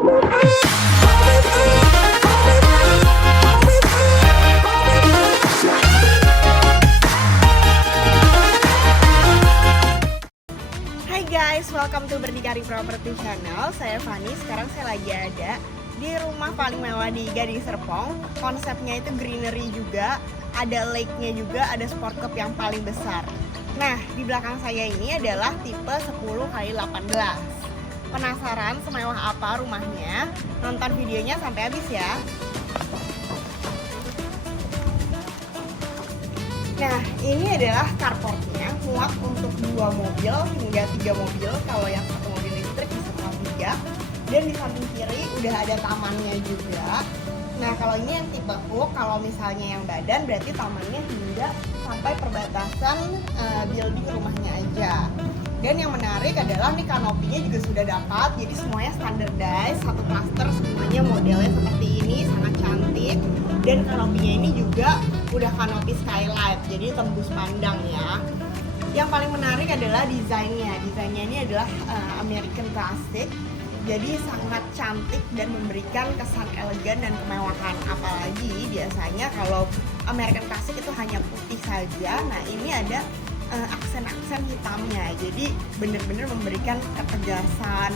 Hai guys, welcome to Berdikari Property Channel. Saya Fani, sekarang saya lagi ada di rumah paling mewah di Gading Serpong. Konsepnya itu greenery juga, ada lake-nya juga, ada sport club yang paling besar. Nah, di belakang saya ini adalah tipe 10x18. Penasaran semewah apa rumahnya? Nonton videonya sampai habis ya. Nah, ini adalah carportnya, muat untuk 2 mobil hingga 3 mobil. Kalau yang satu mobil listrik bisa muat 3. Dan di samping kiri udah ada tamannya juga. Nah, kalau ini yang tipe hook, kalau misalnya yang badan berarti tamannya hingga sampai perbatasan building rumahnya aja. Dan yang menarik adalah nih kanopinya juga sudah dapat, jadi semuanya standardized, satu cluster semuanya modelnya seperti ini, sangat cantik. Dan kanopinya ini juga udah kanopi skylight, jadi tembus pandang ya. Yang paling menarik adalah desainnya. Desainnya ini adalah American Classic, jadi sangat cantik dan memberikan kesan elegan dan kemewahan. Apalagi biasanya kalau American Classic itu hanya putih saja, nah ini ada aksen-aksen hitamnya, jadi bener-bener memberikan ketegasan,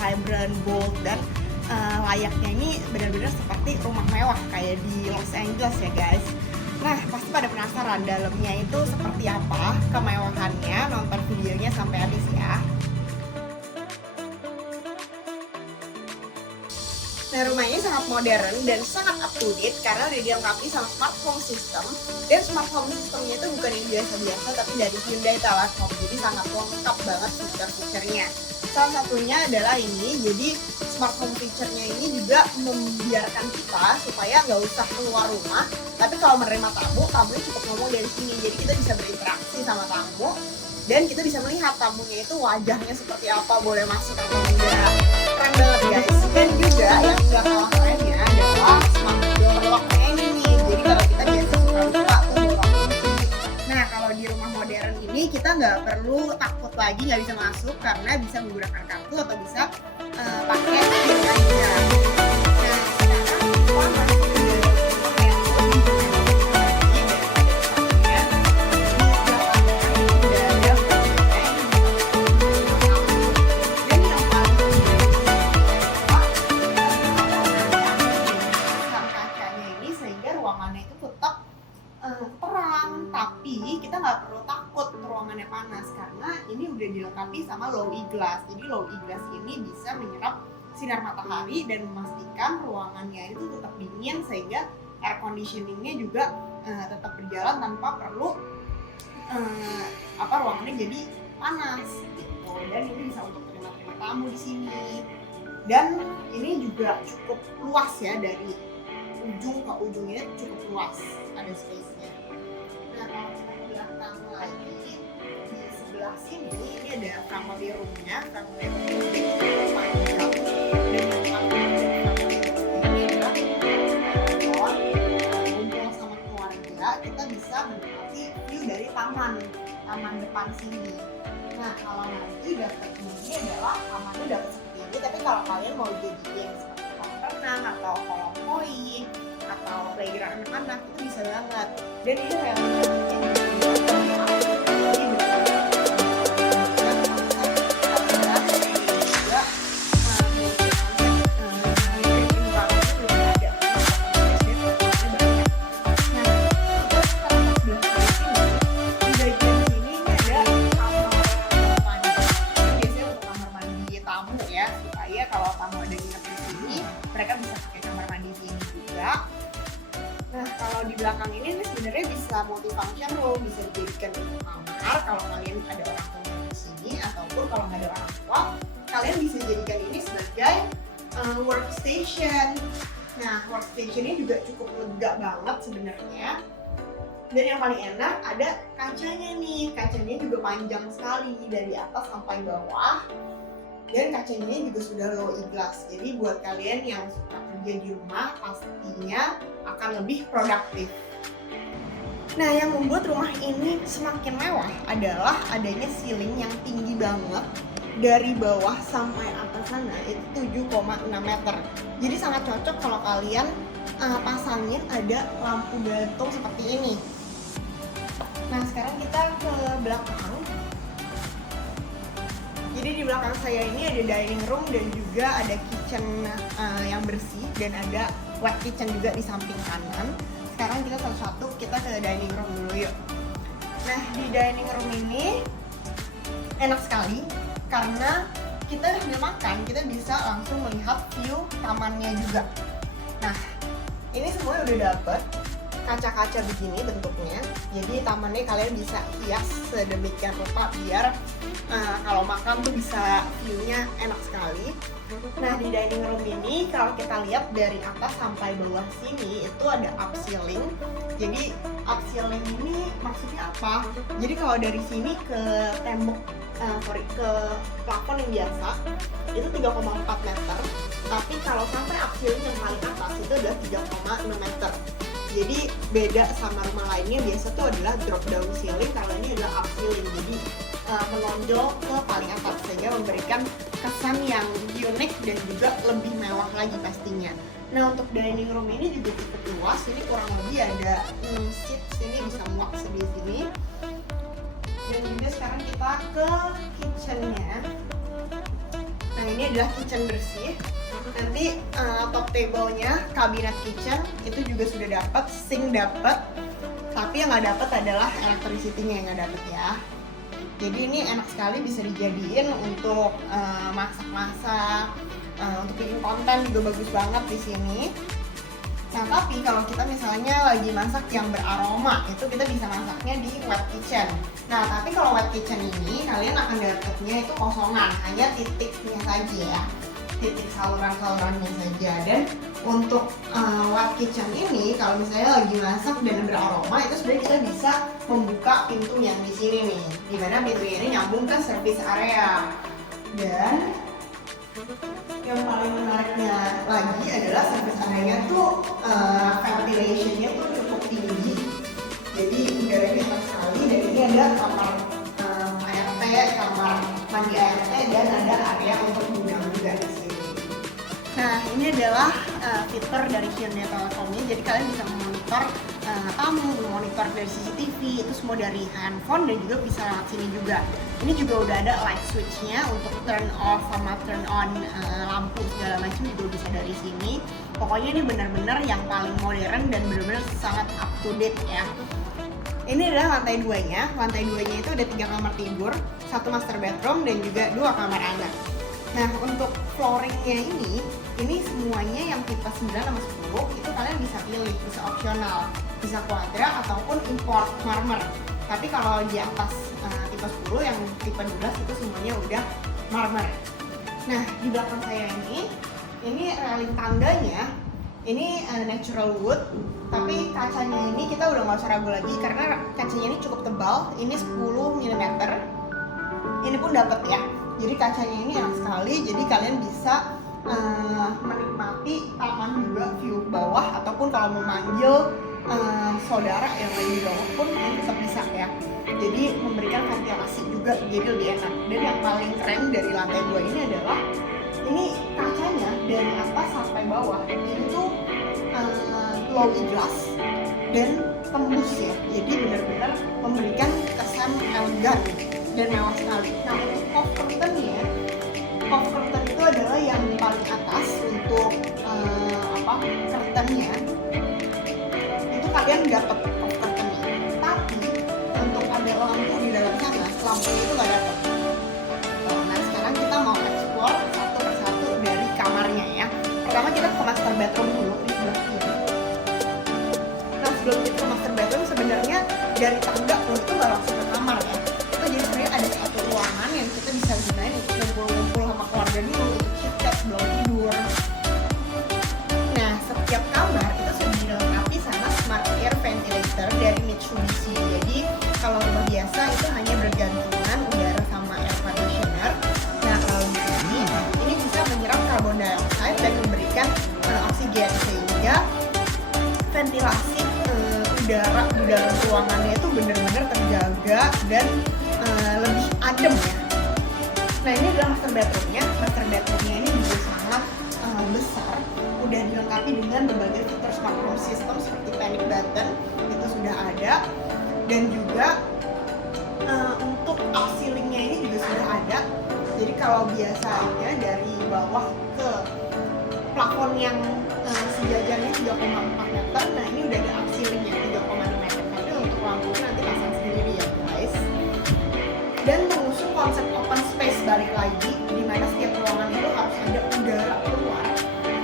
vibrant, bold, dan layaknya ini benar-benar seperti rumah mewah kayak di Los Angeles ya guys. Nah, pasti pada penasaran dalamnya itu seperti apa kemewahannya, nonton videonya sampai habis ya. Nah, rumah ini sangat modern dan sangat up to date karena udah dilengkapi sama smart home system. Dan smart home systemnya itu bukan yang biasa-biasa tapi dari Hyundai Telecom, jadi sangat lengkap banget fitur-fiturnya. Salah satunya adalah ini, jadi smart home feature-nya ini juga membiarkan kita supaya nggak usah keluar rumah, tapi kalau menerima tamu, tamunya cukup ngomong dari sini, jadi kita bisa berinteraksi sama tamu dan kita bisa melihat tamunya itu wajahnya seperti apa, boleh masuk atau enggak. Keren banget guys. Dan juga yang nggak kalah kerennya adalah smart door lock-nya ini nih, jadi kalau kita biasa suka lupa tuh door lock-nya. Nah, kalau di rumah modern ini kita nggak perlu takut lagi nggak bisa masuk karena bisa menggunakan kartu atau bisa pakai PIN aja. Nah, sekarang kita masuk ke ruangannya itu tetap terang, tapi kita nggak perlu takut ruangannya panas karena ini udah dilengkapi sama low E glass. Jadi low E glass ini bisa menyerap sinar matahari dan memastikan ruangannya itu tetap dingin sehingga air conditioningnya juga tetap berjalan tanpa perlu ruangannya jadi panas gitu. Dan ini bisa untuk terima tamu di sini. Dan ini juga cukup luas ya, dari ujung ke ujungnya cukup luas, ada space-nya. Nah, kalau kita ke belakang lagi, di sebelah sini ini ada family room-nya. Family room-nya cukup panjang dan yang paling ini adalah kumpul sama keluarga, kita bisa menikmati view dari taman depan sini. Nah, kalau nanti dapet ini adalah tamannya dapet seperti ini, tapi kalau kalian mau jadiin seperti kolam renang atau kolam koi atau playground anak-anak itu bisa banget. Dan ini kayak mereka bisa pakai kamar mandi di sini juga. Nah, kalau di belakang ini sebenarnya bisa multifunction room, bisa dijadikan untuk kamar kalau kalian ada orang tua di sini, ataupun kalau nggak ada orang tua, kalian bisa jadikan ini sebagai workstation. Nah, workstationnya juga cukup lega banget sebenarnya. Dan yang paling enak ada kacanya nih, kacanya juga panjang sekali dari atas sampai bawah. Dan kacanya juga sudah low E glass, jadi buat kalian yang suka kerja di rumah pastinya akan lebih produktif. Nah, yang membuat rumah ini semakin mewah adalah adanya ceiling yang tinggi banget dari bawah sampai atas sana itu 7,6 meter. Jadi sangat cocok kalau kalian pasangin ada lampu gantung seperti ini. Nah sekarang kita ke belakang. Jadi di belakang saya ini ada dining room dan juga ada kitchen yang bersih, dan ada wet kitchen juga di samping kanan. Sekarang kita satu-satu kita ke dining room dulu yuk. Nah di dining room ini enak sekali karena kita sambil makan kita bisa langsung melihat view tamannya juga. Nah ini semuanya udah dapet kaca-kaca begini bentuknya, jadi tamannya kalian bisa hias sedemikian rupa biar kalau makan tuh bisa view-nya enak sekali. Nah di dining room ini kalau kita lihat dari atas sampai bawah sini itu ada up ceiling. Jadi up ceiling ini maksudnya apa? Jadi kalau dari sini ke tembok ke plafon yang biasa itu 3,4 meter, tapi kalau sampai up ceiling yang paling atas itu adalah 3,6 meter. Jadi beda sama rumah lainnya, biasa tuh adalah drop down ceiling, kalau ini adalah up ceiling, jadi menonjol ke paling atas sehingga memberikan kesan yang unik dan juga lebih mewah lagi pastinya. Nah untuk dining room ini juga cukup luas, ini kurang lebih ada 6 seat, sini bisa muat di sini. Dan juga sekarang kita ke kitchennya. Nah ini adalah kitchen bersih. Nanti top table-nya, kabinet kitchen itu juga sudah dapat, sink dapat, tapi yang nggak dapat adalah electricity-nya yang nggak dapat ya. Jadi ini enak sekali bisa dijadiin untuk masak-masak, untuk bikin konten juga bagus banget di sini. Nah tapi kalau kita misalnya lagi masak yang beraroma itu kita bisa masaknya di wet kitchen. Nah tapi kalau wet kitchen ini kalian akan dapatnya itu kosongan, hanya titiknya saja ya, titik saluran-salurannya saja. Dan untuk wet kitchen ini kalau misalnya lagi masak dan beraroma itu sebenarnya kita bisa membuka pintu yang di sini nih, dimana pintu ini nyambung ke service area. Dan yang paling menariknya lagi adalah service area tuh ventilation-nya tuh cukup tinggi, jadi udaranya enak sekali. Dan ini ada kamar ART, kamar mandi ART, dan ada area untuk gudang juga di sini. Nah ini adalah fitur dari Hyundai Telekomnya, jadi kalian bisa memonitor tamu, memonitor dari CCTV, itu semua dari handphone dan juga bisa lewat sini juga. Ini juga udah ada light switch-nya untuk turn off sama turn on lampu segala macam juga bisa dari sini. Pokoknya ini benar-benar yang paling modern dan benar-benar sangat up to date ya. Ini adalah lantai 2-nya. Lantai 2-nya itu ada 3 kamar tidur, 1 master bedroom dan juga 2 kamar anak. Nah untuk flooringnya ini semuanya yang tipe 9 sama 10 itu kalian bisa pilih, bisa opsional, bisa quadra ataupun import marmer. Tapi kalau di atas tipe 10 yang tipe 12 itu semuanya udah marmer. Nah di belakang saya ini railing tangganya ini natural wood, tapi kacanya ini kita udah nggak usah ragu lagi karena kacanya ini cukup tebal, ini 10 mm. Ini pun dapat ya. Jadi kacanya ini enak sekali, jadi kalian bisa menikmati taman juga, view bawah, ataupun kalau mau manggil saudara yang lagi di bawah pun tetap bisa ya. Jadi memberikan ventilasi juga, jadi lebih enak. Dan yang paling keren dari lantai 2 ini adalah ini kacanya dari atas sampai bawah itu glowy glass dan tembus ya. Jadi benar-benar memberikan kesan elegan dan mewah sekali. Nah untuk curtain-nya, curtain itu adalah yang paling atas untuk curtain-nya itu kalian dapat curtain-nya, tapi untuk ada lampu di dalam sana, lampunya itu nggak dapat. Nah sekarang kita mau explore satu persatu dari kamarnya ya. Pertama kita ke master bedroom dulu di sebelah kiri. Nah sebelum kita ke master bedroom sebenarnya dari tangga itu nggak langsung ke kamar ya. Itu jadi sebenarnya ada satu ruangan yang kita bisa gunain untuk ngumpul-ngumpul sama keluarga dulu, untuk chit-chat sebelum tidur. Nah setiap kamar itu sudah dilengkapi sama smart air ventilator dari Mitsubishi. Jadi kalau rumah biasa itu hanya bergantungan udara sama air conditioner. Nah kalau di sini ini bisa menyerap karbon dioksida dan memberikan oksigen sehingga ventilasi udara di dalam ruangannya itu benar-benar terjaga dan lebih adem ya. Nah ini adalah master bedroomnya. Master bedroomnya ini juga sangat besar, udah dilengkapi dengan berbagai fitur smart home system seperti panic button itu sudah ada, dan juga untuk up ceilingnya ini juga sudah ada. Jadi kalau biasanya dari bawah ke plafon yang sejajarnya 3,4 meter, nah ini udah ada up ceilingnya 3,6 meter. Tapi untuk lampunya nanti pasang sendiri ya guys. Dan mengusung konsep open space balik lagi, di mana setiap ruangan itu harus ada udara keluar.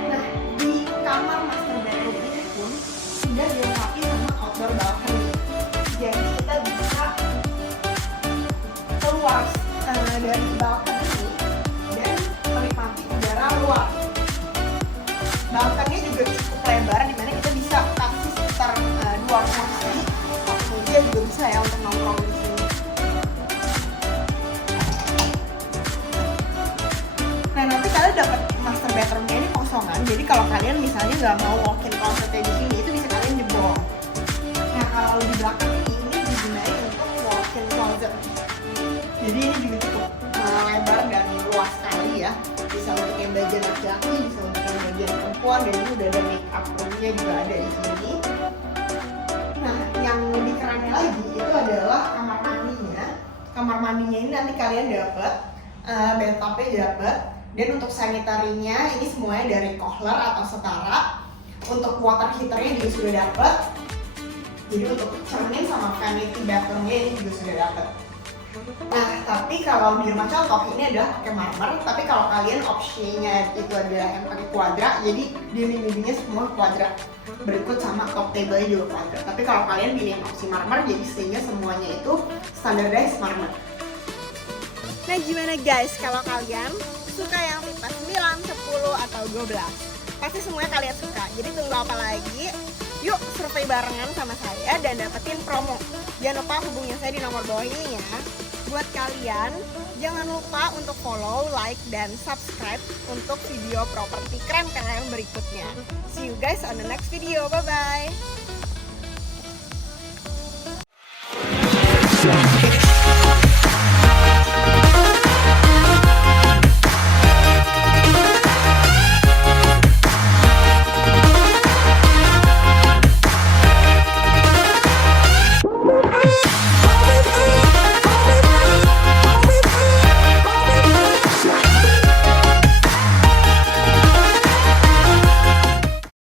Nah di kamar master bedroom ini pun sudah dilengkapi sama outdoor balcony. Jadi kita bisa keluar dari balkon ini dan menikmati udara luar. Balkonnya juga cukup lebar, dimana kita bisa kasih sekitar 2 kursi, 1 meja juga bisa ya untuk nongkrong di sini. Nah nanti kalian dapat master bedroomnya ini kosongan, jadi kalau kalian misalnya nggak mau walk-in closetnya di sini, itu bisa kalian jebol. Nah kalau di belakang ini digunakan untuk walk-in closet. Jadi ini juga cukup lebar dan luas sekali ya. Bisa untuk yang bagian laki-laki, bisa untuk yang bagian perempuan, dan ini udah ada make up roomnya juga ada di sini. Nah yang lebih kerennya lagi itu adalah kamar mandinya. Kamar mandinya ini nanti kalian dapat bathtubnya dapat, dan untuk sanitarinya ini semuanya dari Kohler atau Setara. Untuk water heaternya juga sudah dapat. Jadi untuk cermin sama vanity bathroomnya ini juga sudah dapat. Nah, tapi kalau di rumah contoh ini adalah pakai marmer, tapi kalau kalian opsinya itu adalah yang pakai kuadrat, jadi dinding-dindingnya semua kuadrat, berikut sama top table-nya juga kuadrat. Tapi kalau kalian pilih yang opsi marmer, jadi sehingga semuanya itu standardized marmer. Nah, gimana guys kalau kalian suka yang tipe 9, 10, atau 12? Pasti semuanya kalian suka, jadi tunggu apa lagi? Yuk survei barengan sama saya dan dapetin promo. Jangan lupa hubungin saya di nomor bawah ini ya. Buat kalian, jangan lupa untuk follow, like, dan subscribe untuk video properti keren-keren berikutnya. See you guys on the next video, bye-bye!